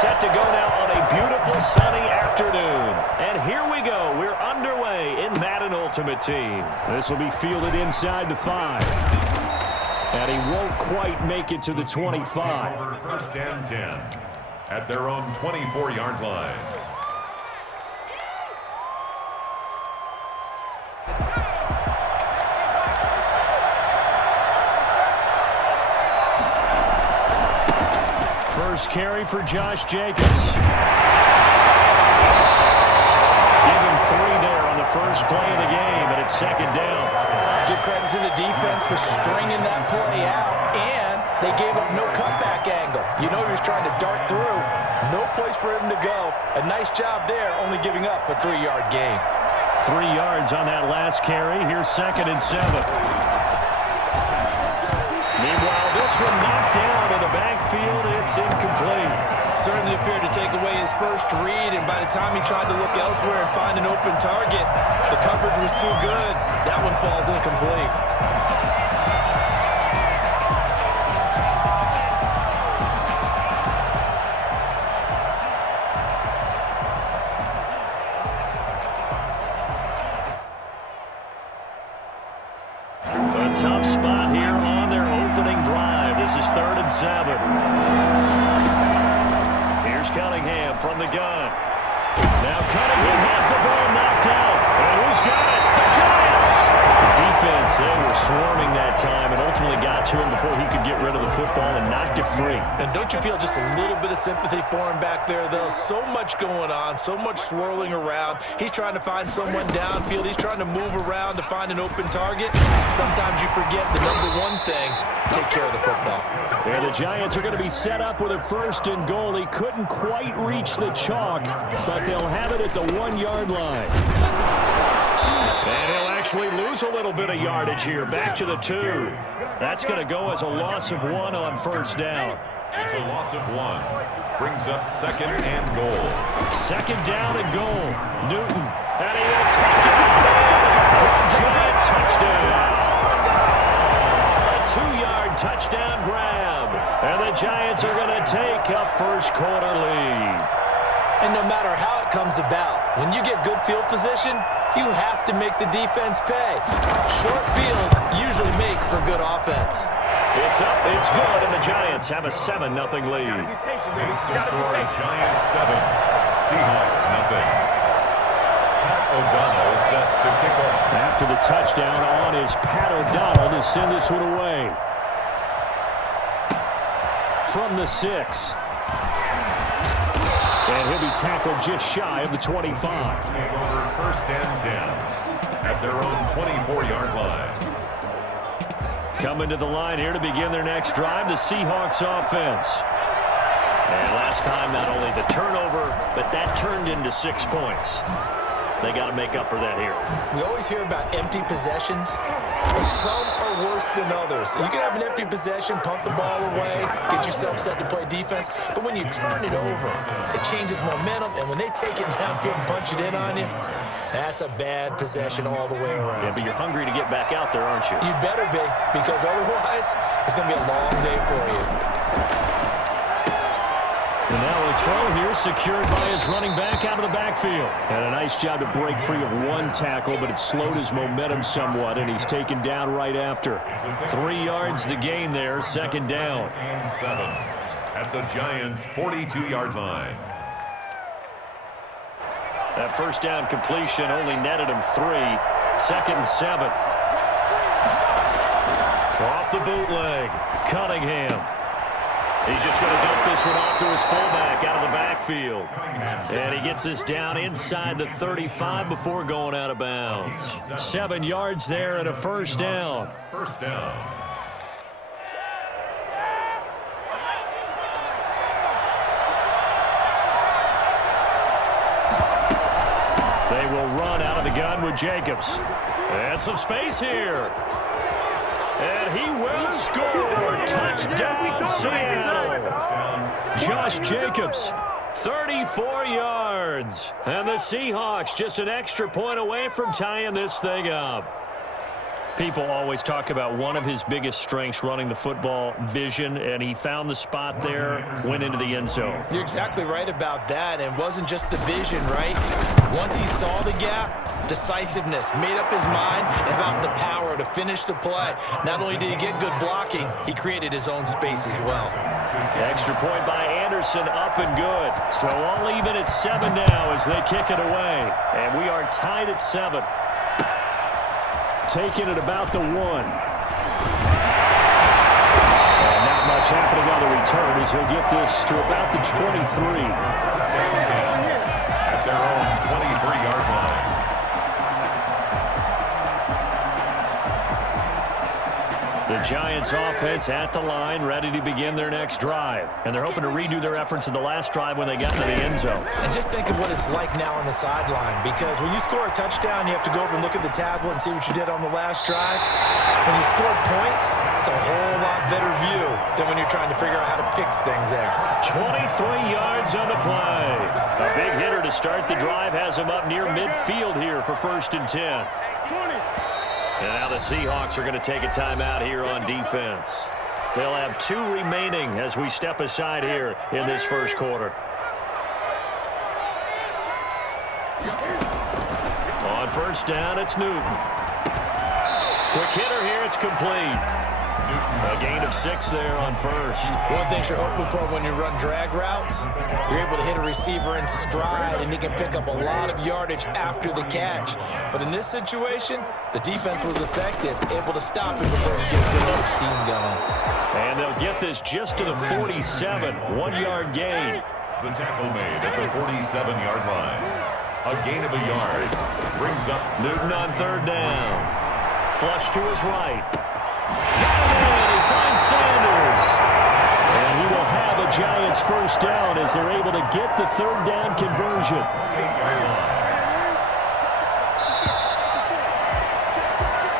Set to go now on a beautiful sunny afternoon. And here we go. We're underway in Madden Ultimate Team. This will be fielded inside the 5. And he won't quite make it to the 25. First and 10 at their own 24-yard line. First carry for Josh Jacobs. Give him 3 there on the first play of the game, and it's second down. Give credit to the defense for stringing that play out, and they gave up no cutback angle. You know he was trying to dart through. No place for him to go. A nice job there, only giving up a 3-yard gain. 3 yards on that last carry. Here's second and 7. Meanwhile, this one knocked down in the backfield. It's incomplete. Certainly appeared to take away his first read, and by the time he tried to look elsewhere and find an open target, the coverage was too good. That one falls incomplete. A tough spot here on their opening drive. This is 3rd and 7. Here's Cunningham from the gun. Now Cunningham has the ball knocked out. And who's got it? The Giants! The defense, they were swarming that time and ultimately got to him before he could get rid of the football and knocked it free. And don't you feel just a little bit of sympathy for him back there, though? So much going on, so much swirling around. He's trying to find someone downfield. He's trying to move around to find an open target. Sometimes you forget the number one thing, take care of the football. And the Giants are going to be set up with a 1st and goal. He couldn't quite reach the chalk, but they'll have it at the 1-yard line. And he'll actually lose a little bit of yardage here. Back to the 2. That's going to go as a loss of 1 on 1st down. It's a loss of 1. Brings up 2nd and goal. 2nd down and goal. Newton. And he will take it for a giant touchdown. A 2-yard touchdown grab. And the Giants are going to take a first-quarter lead. And no matter how it comes about, when you get good field position, you have to make the defense pay. Short fields usually make for good offense. It's up, it's good, and the Giants have a 7-0 lead. Score Giants 7, Seahawks nothing. Pat O'Donnell set to kick off. After the touchdown on is Pat O'Donnell to send this one away. From the 6. And he'll be tackled just shy of the 25. Over 1st and 10 at their own 24-yard line. Coming to the line here to begin their next drive, the Seahawks offense. And last time, not only the turnover, but that turned into 6 points. They got to make up for that here. We always hear about empty possessions, but some are worse than others. You can have an empty possession, pump the ball away, get yourself set to play defense, but when you turn it over, it changes momentum, and when they take it downfield and punch it in on you, that's a bad possession all the way around. Yeah, but you're hungry to get back out there, aren't you? You better be, because otherwise, it's going to be a long day for you. And now a throw here secured by his running back out of the backfield. And a nice job to break free of 1 tackle, but it slowed his momentum somewhat, and he's taken down right after. 3 yards the gain there, 2nd down. And 7 at the Giants' 42-yard line. That first down completion only netted him 3. 2nd and 7. Off the bootleg, Cunningham. He's just going to dump this one off to his fullback out of the backfield. And he gets this down inside the 35 before going out of bounds. 7 yards there and a 1st down. 1st down. They will run out of the gun with Jacobs. And some space here. And he will score. Touchdown, Seattle. Josh Jacobs, 34 yards. And the Seahawks just an extra point away from tying this thing up. People always talk about one of his biggest strengths running the football, vision, and he found the spot there, went into the end zone. You're exactly right about that, and it wasn't just the vision, right? Once he saw the gap, decisiveness, made up his mind, and about the power to finish the play. Not only did he get good blocking, he created his own space as well. Extra point by Anderson, up and good. So all even at 7 now as they kick it away. And we are tied at 7. Taking it about the 1. And not much happening on the return as he'll get this to about the 23. At their own 23-yard line. The Giants offense at the line, ready to begin their next drive. And they're hoping to redo their efforts in the last drive when they got into the end zone. And just think of what it's like now on the sideline, because when you score a touchdown, you have to go over and look at the tablet and see what you did on the last drive. When you score points, it's a whole lot better view than when you're trying to figure out how to fix things there. 23 yards on the play. A big hitter to start the drive has him up near midfield here for 1st and 10. And now the Seahawks are going to take a timeout here on defense. They'll have 2 remaining as we step aside here in this first quarter. On 1st down, it's Newton. Quick hitter here, it's complete. A gain of 6 there on 1st. One thing you're hoping for when you run drag routes, you're able to hit a receiver in stride, and he can pick up a lot of yardage after the catch. But in this situation, the defense was effective, able to stop him before he get a good little scheme going. And they'll get this just to the 47, 1-yard gain. The tackle made at the 47-yard line. A gain of a yard brings up Newton on 3rd down. Flush to his right. He finds Sanders. And he will have a Giants 1st down as they're able to get the 3rd down conversion.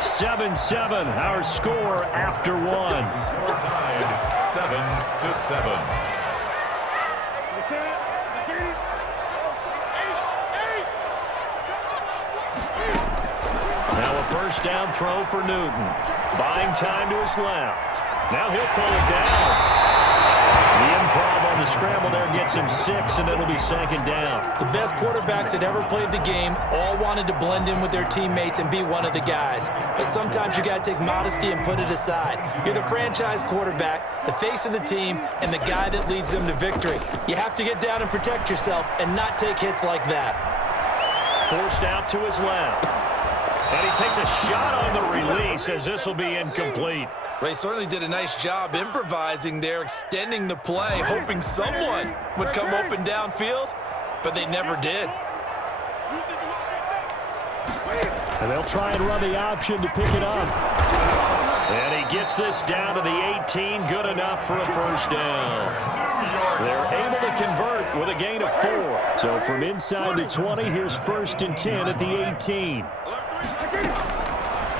7-7, our score after 1. We're tied 7-7. Now a 1st down throw for Newton. Buying time to his left. Now he'll pull it down. The improv on the scramble there gets him 6, and it'll be 2nd down. The best quarterbacks that ever played the game all wanted to blend in with their teammates and be one of the guys. But sometimes you got to take modesty and put it aside. You're the franchise quarterback, the face of the team, and the guy that leads them to victory. You have to get down and protect yourself and not take hits like that. Forced out to his left. And he takes a shot on the release as this will be incomplete. Ray certainly did a nice job improvising there, extending the play, hoping someone would come open downfield, but they never did. And they'll try and run the option to pick it up. And he gets this down to the 18, good enough for a 1st down. They're able to convert with a gain of 4. So from inside the 20, here's 1st and 10 at the 18.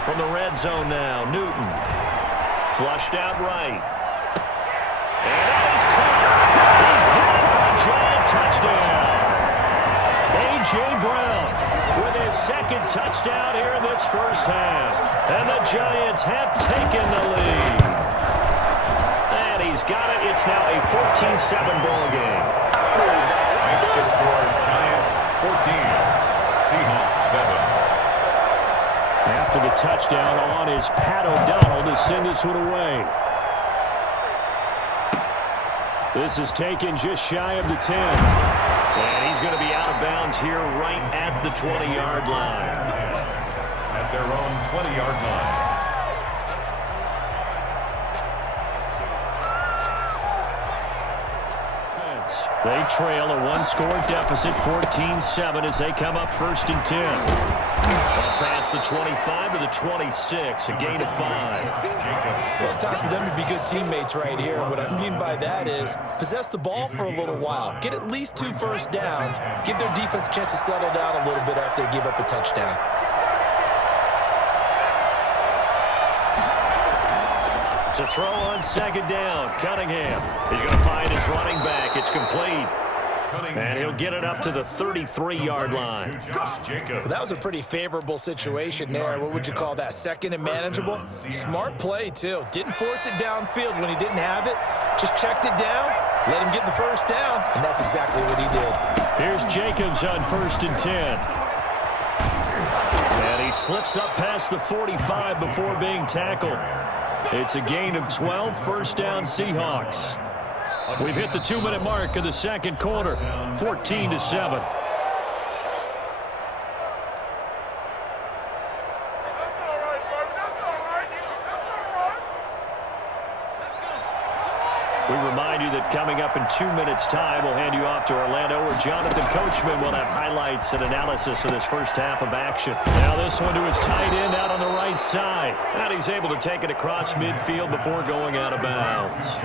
From the red zone now, Newton. Flushed out right. And that is caught. He's got it for a giant touchdown. A.J. Brown with his 2nd touchdown here in this 1st half. And the Giants have taken the lead. And he's got it. It's now a 14-7 ball game. Next to score, Giants 14, Seahawks 7. After the touchdown on is Pat O'Donnell to send this one away. This is taken just shy of the 10. And he's going to be out of bounds here right at the 20-yard line. At their own 20-yard line. They trail a 1-score deficit, 14-7, as they come up 1st and 10. Up past the 25 to the 26, a gain of 5. Well, it's time for them to be good teammates right here. And what I mean by that is possess the ball for a little while. Get at least 2 1st downs. Give their defense a chance to settle down a little bit after they give up a touchdown. To throw on 2nd down, Cunningham. He's going to find his running back. It's complete. And he'll get it up to the 33-yard line. Well, that was a pretty favorable situation there. What would you call that? Second and manageable? Smart play, too. Didn't force it downfield when he didn't have it. Just checked it down, let him get the first down, and that's exactly what he did. Here's Jacobs on 1st and 10. And he slips up past the 45 before being tackled. It's a gain of 12, first down Seahawks. We've hit the 2-minute mark of the second quarter, 14-7. We remind you that coming up in 2 minutes' time, we'll hand you off to Orlando, where Jonathan Coachman will have highlights and analysis of this first half of action. Now this one to his tight end out on the right side. And he's able to take it across midfield before going out of bounds.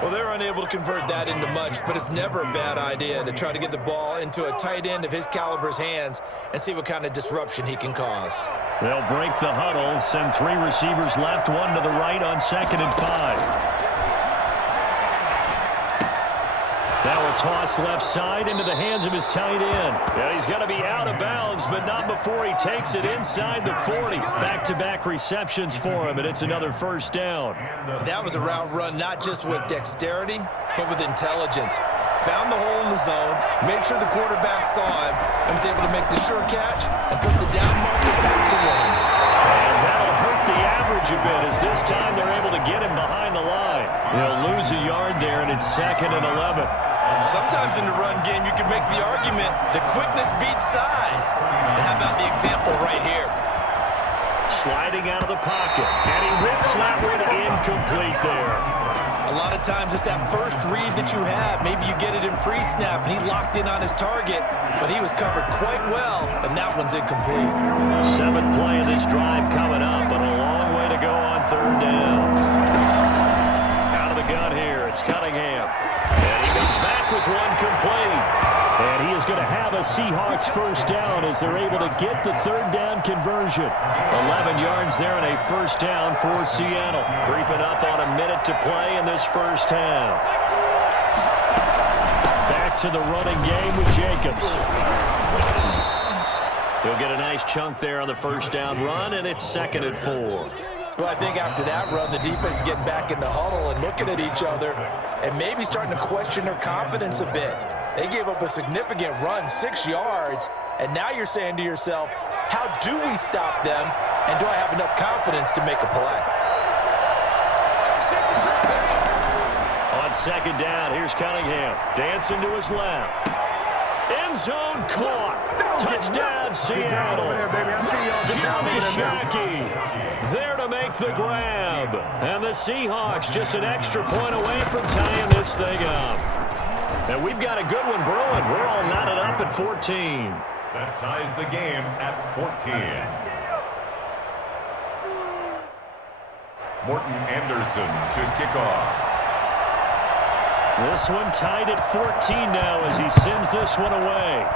Well, they're unable to convert that into much, but it's never a bad idea to try to get the ball into a tight end of his caliber's hands and see what kind of disruption he can cause. They'll break the huddle, send 3 receivers left, 1 to the right on 2nd and 5. Now a toss left side into the hands of his tight end. Yeah, he's going to be out of bounds, but not before he takes it inside the 40. Back-to-back receptions for him, and it's another first down. That was a route run not just with dexterity, but with intelligence. Found the hole in the zone, made sure the quarterback saw him, and was able to make the sure catch and put the down marker back to 1. And that'll hurt the average a bit, as this time they're able to get him behind the line. He'll lose a yard there, and it's 2nd and 11. Sometimes in the run game, you can make the argument that quickness beats size. And how about the example right here? Sliding out of the pocket, and he rips that one incomplete there. A lot of times it's that first read that you have. Maybe you get it in pre-snap, and he locked in on his target, but he was covered quite well, and that one's incomplete. 7th play of this drive coming up, but a long way to go on 3rd down. Out of the gun here, it's Cunningham. And he comes back with one complete. And he is going to have a Seahawks first down as they're able to get the 3rd down conversion. 11 yards there and a first down for Seattle. Creeping up on a minute to play in this first half. Back to the running game with Jacobs. He'll get a nice chunk there on the first down run, and it's 2nd and 4. Well, I think after that run, the defense is getting back in the huddle and looking at each other and maybe starting to question their confidence a bit. They gave up a significant run, 6 yards, and now you're saying to yourself, how do we stop them, and do I have enough confidence to make a play? On 2nd down, here's Cunningham. Dancing to his left. End zone caught. Touchdown, Seattle. Jeremy Shockey there to make the grab. And the Seahawks just an extra point away from tying this thing up. And we've got a good one brewing. We're all knotted up at 14. That ties the game at 14. Morton Anderson to kick off. This one tied at 14 now as he sends this one away.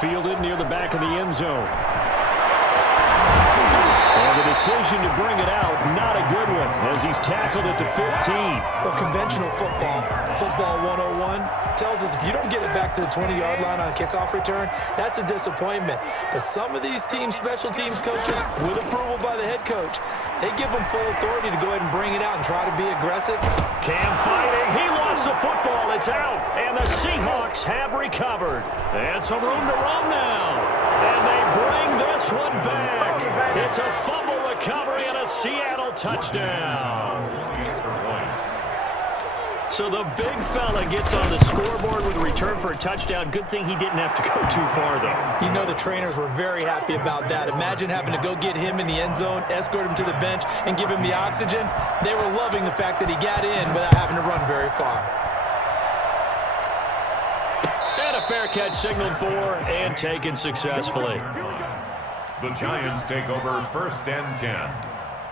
Fielded near the back of the end zone. And the decision to bring it out, not a good one, as he's tackled at the 15. Well, conventional football 101, tells us if you don't get it back to the 20-yard line on a kickoff return, that's a disappointment. But some of these teams, special teams coaches, with approval by the head coach, they give them full authority to go ahead and bring it out and try to be aggressive. Cam fighting. He lost the football. It's out. And the Seahawks have recovered. And some room to run now. And they bring this one back. It's a fumble recovery and a Seattle touchdown. So the big fella gets on the scoreboard with a return for a touchdown. Good thing he didn't have to go too far, though. You know the trainers were very happy about that. Imagine having to go get him in the end zone, escort him to the bench, and give him the oxygen. They were loving the fact that he got in without having to run very far. And a fair catch signaled for and taken successfully. The Giants take over 1st and 10.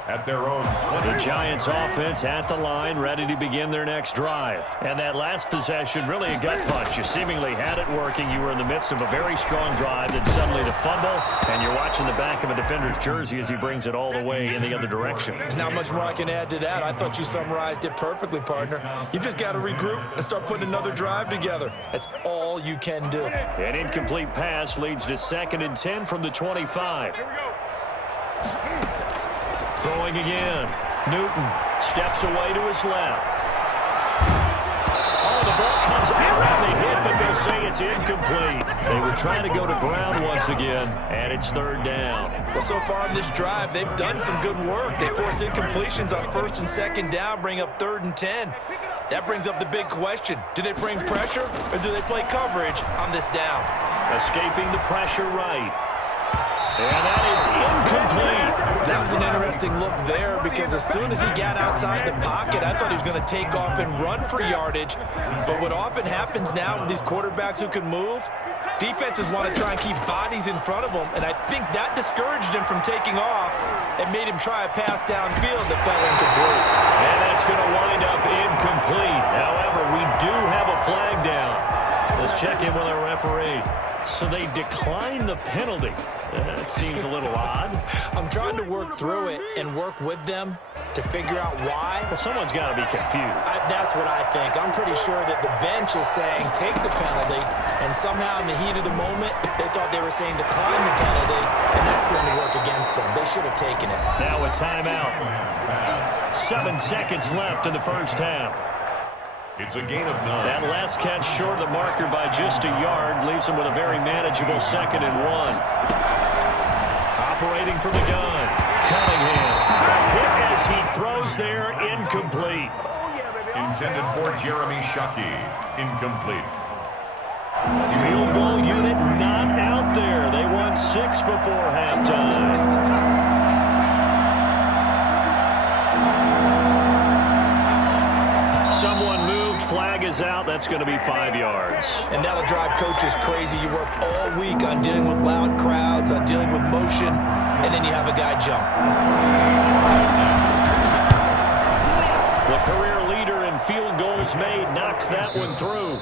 at their own 20. The Giants offense at the line, ready to begin their next drive. And that last possession, really a gut punch. You seemingly had it working. You were in the midst of a very strong drive, then suddenly the fumble, and you're watching the back of a defender's jersey as he brings it all the way in the other direction. There's not much more I can add to that. I thought you summarized it perfectly, partner. You've just got to regroup and start putting another drive together. That's all you can do. An incomplete pass leads to 2nd and 10 from the 25. Throwing again. Newton steps away to his left. Oh, the ball comes out and they hit, but they'll say it's incomplete. They were trying to go to Brown once again, and it's 3rd down. Well, so far in this drive, they've done some good work. They force incompletions on 1st and 2nd down, bring up 3rd and 10. That brings up the big question. Do they bring pressure, or do they play coverage on this down? Escaping the pressure right. And that is incomplete. That was an interesting look there because as soon as he got outside the pocket, I thought he was going to take off and run for yardage. But what often happens now with these quarterbacks who can move, defenses want to try and keep bodies in front of them, and I think that discouraged him from taking off and made him try a pass downfield that fell incomplete. And that's going to wind up incomplete. However, we do have a flag down. Let's check in with our referee. So they declined the penalty. That seems a little odd. I'm trying to work through it and work with them to figure out why. Well, someone's got to be confused. That's what I think. I'm pretty sure that the bench is saying take the penalty, and somehow in the heat of the moment, they thought they were saying decline the penalty, and that's going to work against them. They should have taken it. Now a timeout. 7 seconds left in the first half. It's a gain of 9. That last catch short of the marker by just a yard leaves him with a very manageable 2nd and 1. Operating from the gun, Cunningham. Hit as he throws there, incomplete. Intended for Jeremy Shockey. Incomplete. Field goal unit not out there. They won 6 before halftime. Someone moved, flag is out. That's going to be 5 yards. And that'll drive coaches crazy. You work all week on dealing with loud crowds, on dealing with motion, and then you have a guy jump. The career leader in field goals made knocks that one through.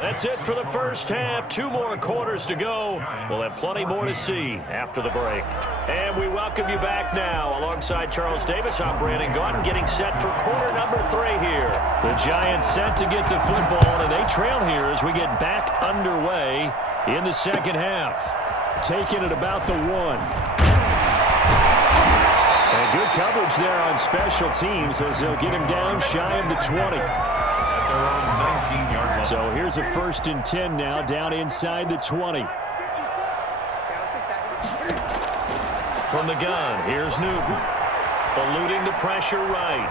That's it for the first half. 2 more quarters to go. We'll have plenty more to see after the break. And we welcome you back now. Alongside Charles Davis, I'm Brandon Gaudin, getting set for quarter number 3 here. The Giants set to get the football, and they trail here as we get back underway in the second half. Taking it about the 1. And good coverage there on special teams as they'll get him down shy of the 20. So here's a 1st and 10 now, down inside the 20. From the gun, here's Newton. Eluding the pressure right.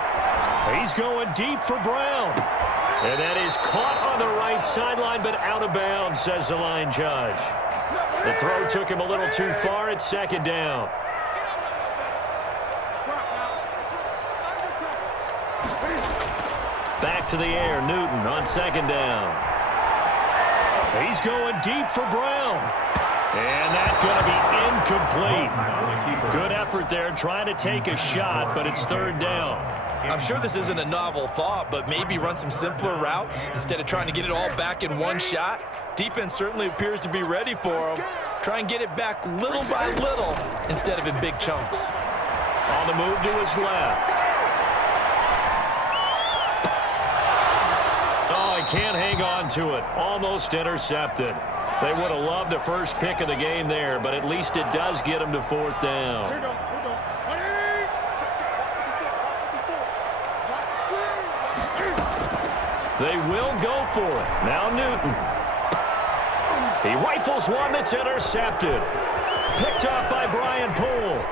He's going deep for Brown. And that is caught on the right sideline, but out of bounds, says the line judge. The throw took him a little too far at 2nd down. Back to the air, Newton on 2nd down. He's going deep for Brown. And that's going to be incomplete. Good effort there, trying to take a shot, but it's 3rd down. I'm sure this isn't a novel thought, but maybe run some simpler routes instead of trying to get it all back in one shot. Defense certainly appears to be ready for him. Try and get it back little by little instead of in big chunks. On the move to his left. Oh, he can't hang on to it. Almost intercepted. They would have loved the first pick of the game there, but at least it does get him to 4th down. They will go for it. Now Newton. He rifles one that's intercepted. Picked up by Brian Poole.